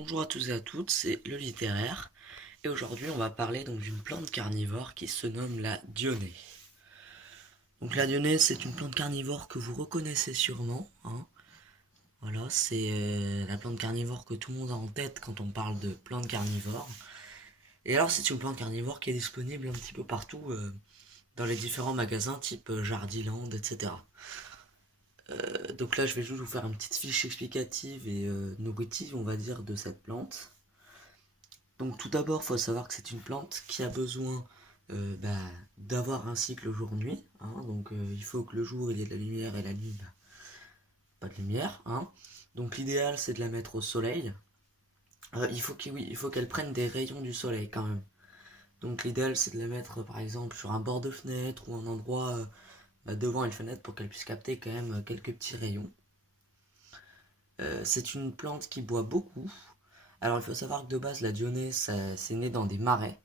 Bonjour à tous et à toutes, c'est le littéraire et aujourd'hui on va parler donc d'une plante carnivore qui se nomme la dionée. Donc la dionée c'est une plante carnivore que vous reconnaissez sûrement, hein. Voilà, c'est la plante carnivore que tout le monde a en tête quand on parle de plante carnivore. Et alors c'est une plante carnivore qui est disponible un petit peu partout dans les différents magasins type Jardiland, etc. Donc là je vais juste vous faire une petite fiche explicative et nourritive on va dire de cette plante. Donc tout d'abord, il faut savoir que c'est une plante qui a besoin d'avoir un cycle jour-nuit, hein. Donc il faut que le jour il y ait de la lumière et la nuit, pas de lumière, hein. Donc l'idéal c'est de la mettre au soleil. Il faut qu'elle prenne des rayons du soleil quand même. Donc l'idéal c'est de la mettre par exemple sur un bord de fenêtre ou un endroit devant une fenêtre pour qu'elle puisse capter quand même quelques petits rayons. C'est une plante qui boit beaucoup. Alors il faut savoir que de base la dionée c'est né dans des marais.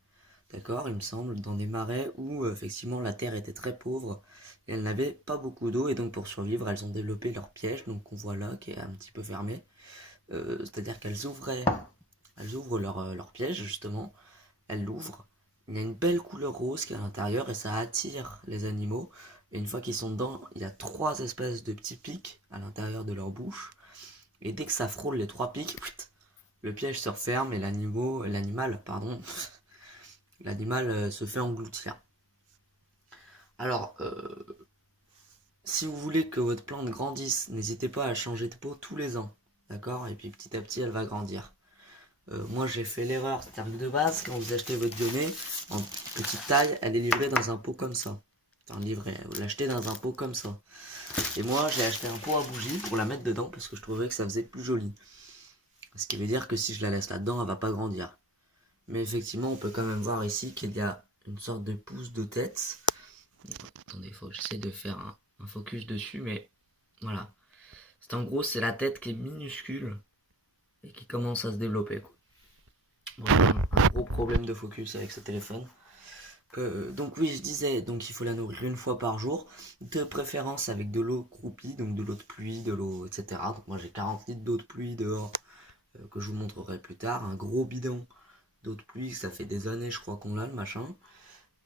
D'accord, il me semble, dans des marais où effectivement la terre était très pauvre et elles n'avaient pas beaucoup d'eau et donc pour survivre elles ont développé leur piège, donc qu'on voit là qui est un petit peu fermé. C'est-à-dire elles ouvrent leur piège justement, elles l'ouvrent. Il y a une belle couleur rose qui est à l'intérieur et ça attire les animaux. Et une fois qu'ils sont dedans, il y a trois espèces de petits pics à l'intérieur de leur bouche. Et dès que ça frôle les trois pics, le piège se referme et l'animal se fait engloutir. Alors, si vous voulez que votre plante grandisse, n'hésitez pas à changer de pot tous les ans, d'accord? Et puis petit à petit, elle va grandir. Moi, j'ai fait l'erreur, c'est-à-dire que de base, quand vous achetez votre dionée, en petite taille, elle est livrée dans un pot comme ça. Enfin, livrée, vous l'achetez dans un pot comme ça. Et moi, j'ai acheté un pot à bougies pour la mettre dedans parce que je trouvais que ça faisait plus joli. Ce qui veut dire que si je la laisse là-dedans, elle va pas grandir. Mais effectivement, on peut quand même voir ici qu'il y a une sorte de pouce de tête. Attendez, il faut que j'essaie de faire un focus dessus, mais voilà. C'est en gros, c'est la tête qui est minuscule et qui commence à se développer, quoi. Bon, un gros problème de focus avec ce téléphone. Donc oui, je disais, donc il faut la nourrir une fois par jour, de préférence avec de l'eau croupie, donc de l'eau de pluie, de l'eau, etc. Donc moi j'ai 40 litres d'eau de pluie dehors que je vous montrerai plus tard, un gros bidon d'eau de pluie, ça fait des années je crois qu'on l'a le machin.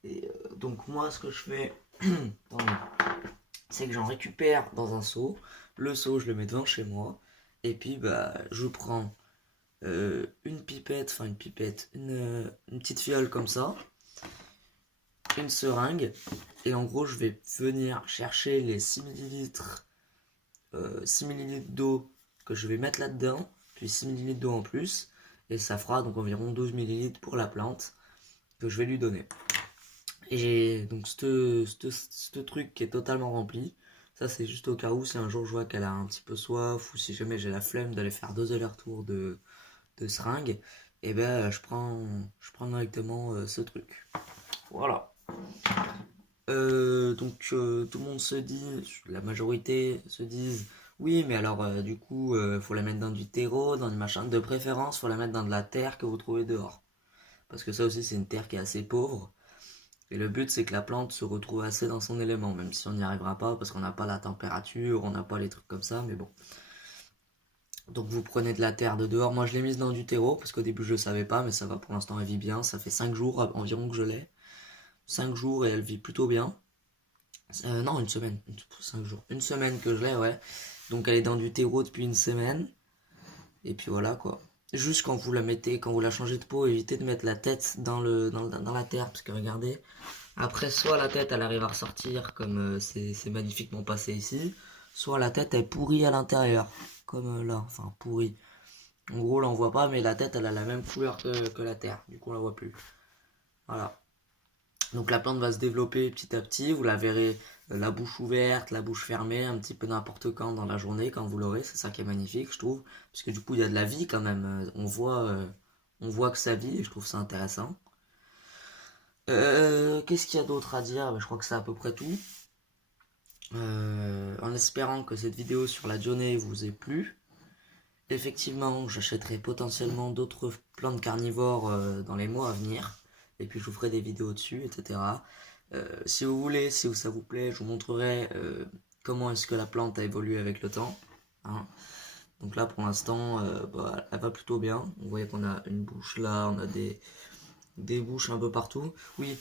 Et donc moi ce que je fais, c'est que j'en récupère dans un seau. Le seau, je le mets devant chez moi. Et puis, je prends une petite fiole comme ça, une seringue. Et en gros, je vais venir chercher les 6 millilitres, 6 millilitres d'eau que je vais mettre là-dedans, puis 6 millilitres d'eau en plus. Et ça fera donc environ 12 millilitres pour la plante que je vais lui donner. Et j'ai donc ce truc qui est totalement rempli. Ça, c'est juste au cas où, si un jour je vois qu'elle a un petit peu soif, ou si jamais j'ai la flemme d'aller faire 2 allers-retours de seringue, et ben je prends directement ce truc. Voilà. Tout le monde se dit, la majorité se disent, oui, mais alors du coup, faut la mettre dans du terreau, dans du machin. De préférence, faut la mettre dans de la terre que vous trouvez dehors. Parce que ça aussi, c'est une terre qui est assez pauvre. Et le but, c'est que la plante se retrouve assez dans son élément, même si on n'y arrivera pas, parce qu'on n'a pas la température, on n'a pas les trucs comme ça, mais bon. Donc vous prenez de la terre de dehors. Moi, je l'ai mise dans du terreau, parce qu'au début, je ne savais pas, mais ça va pour l'instant, elle vit bien. Ça fait 5 jours environ que je l'ai. 5 jours et elle vit plutôt bien. Non, une semaine. 5 jours. Une semaine que je l'ai, ouais. Donc elle est dans du terreau depuis une semaine. Et puis voilà, quoi. Juste quand vous la mettez, quand vous la changez de peau, évitez de mettre la tête dans la terre, parce que regardez, après, soit la tête elle arrive à ressortir comme c'est magnifiquement passé ici, soit la tête elle pourrit à l'intérieur, comme là, enfin pourrie. En gros, là on voit pas, mais la tête elle a la même couleur que la terre, du coup on la voit plus. Voilà. Donc la plante va se développer petit à petit, vous la verrez la bouche ouverte, la bouche fermée, un petit peu n'importe quand dans la journée, quand vous l'aurez, c'est ça qui est magnifique, je trouve, parce que du coup il y a de la vie quand même, on voit que ça vit et je trouve ça intéressant. Qu'est-ce qu'il y a d'autre à dire? Je crois que c'est à peu près tout. En espérant que cette vidéo sur la dionée vous ait plu. Effectivement, j'achèterai potentiellement d'autres plantes carnivores dans les mois à venir. Et puis je vous ferai des vidéos dessus, etc. Si vous voulez, si ça vous plaît, je vous montrerai comment est-ce que la plante a évolué avec le temps, hein. Donc là, pour l'instant, bah, elle va plutôt bien. Vous voyez qu'on a une bouche là, on a des bouches un peu partout. Oui,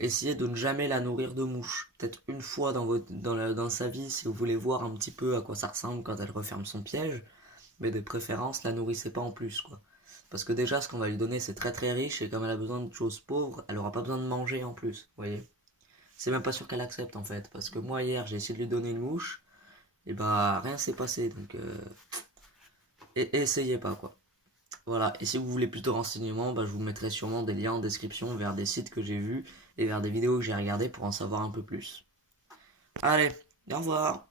essayez de ne jamais la nourrir de mouches. Peut-être une fois dans sa vie, si vous voulez voir un petit peu à quoi ça ressemble quand elle referme son piège. Mais de préférence, la nourrissez pas en plus, quoi. Parce que déjà, ce qu'on va lui donner, c'est très très riche, et comme elle a besoin de choses pauvres, elle aura pas besoin de manger en plus, vous voyez. C'est même pas sûr qu'elle accepte en fait, parce que moi hier, j'ai essayé de lui donner une mouche, et bah rien s'est passé, donc essayez pas quoi. Voilà, et si vous voulez plus de renseignements, bah, je vous mettrai sûrement des liens en description vers des sites que j'ai vus et vers des vidéos que j'ai regardées pour en savoir un peu plus. Allez, au revoir.